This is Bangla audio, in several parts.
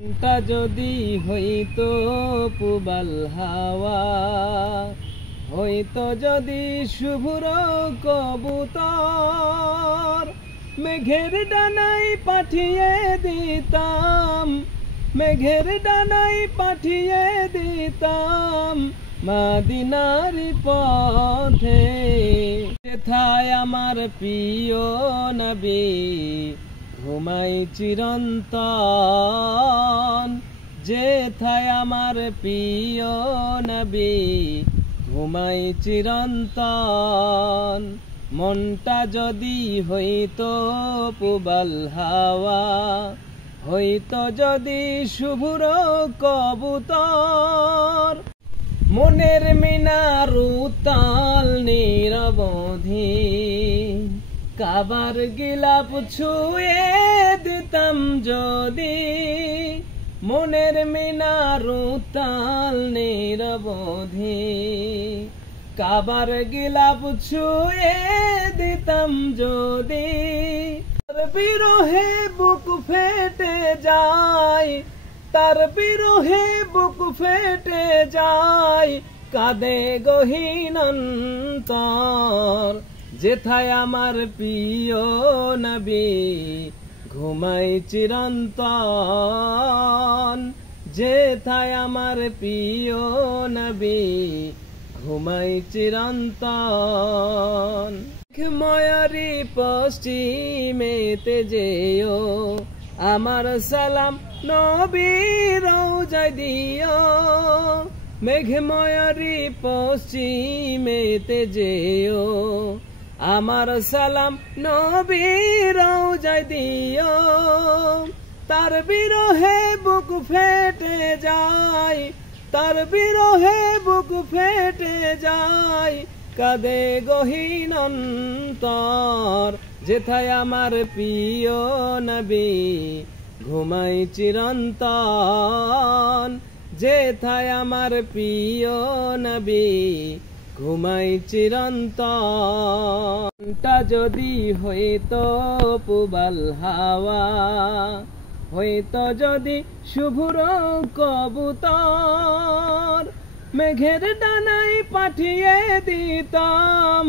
তা যদি হইতো পুবাল হাওয়া, হইতো যদি শুভ্র কবুতর, মেঘের ডানাই পাঠিয়ে দিতাম, মেঘের ডানাই পাঠিয়ে দিতাম মদিনার পথে। যেথায় আমার প্রিয় নবী ঘুমাই চিরন্তন, যেথায় আমার প্রিয় নবী ঘুমাই চিরন্তন। মনটা যদি হইতো পুবাল হাওয়া, হইতো যদি শুভ্র কবুতর, মনের মিনার উত্তাল নিরবধি কাবার গিলাপ ছুঁয়ে দিতাম যদি। মনের মিনার উত্তাল নিরবধি কাবার গিলাপ ছুঁয়ে দিতাম যদি। তার বিরহে বুক ফেটে যায়, তার বিরহে বুক ফেটে যায়, কাঁদে গহীন অন্তর। যেথায় আমার প্রিয় নবী ঘুমাই চিরন্তন, যেথায় আমার প্রিয় নবী ঘুমাই চিরন্তন। ময়ারি পশ্চিমেতে যেও, আমার সালাম নবীর রওজায় দিও। মেঘময়ারি পশ্চিমেতে যেও, আমার সালাম নবীর রওজায় দিও। তার বিরহে বুক ফেটে যায়, তার বিরহে বুক ফেটে যায়, কাঁদে গহীন অন্তর। যেথায় আমার প্রিয় নবী ঘুমাই চিরন্তন, যেথায় আমার প্রিয় নবী ঘুমাই চিরন্তন। তা যদি হইতো পুবাল হাওয়া, হইতো যদি শুভ্র কবুতর, মেঘের ডানাই পাঠিয়ে দিতাম,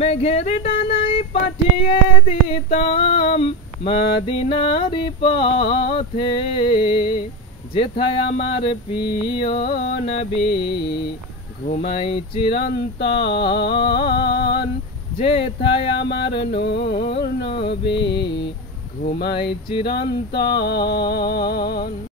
মেঘের ডানাই পাঠিয়ে দিতাম মদিনার পথে। যেথায় আমার প্রিয় নবী ঘুমাই চিরন্তন, যেথায় আমার নূর নবী ঘুমাই চিরন্তন।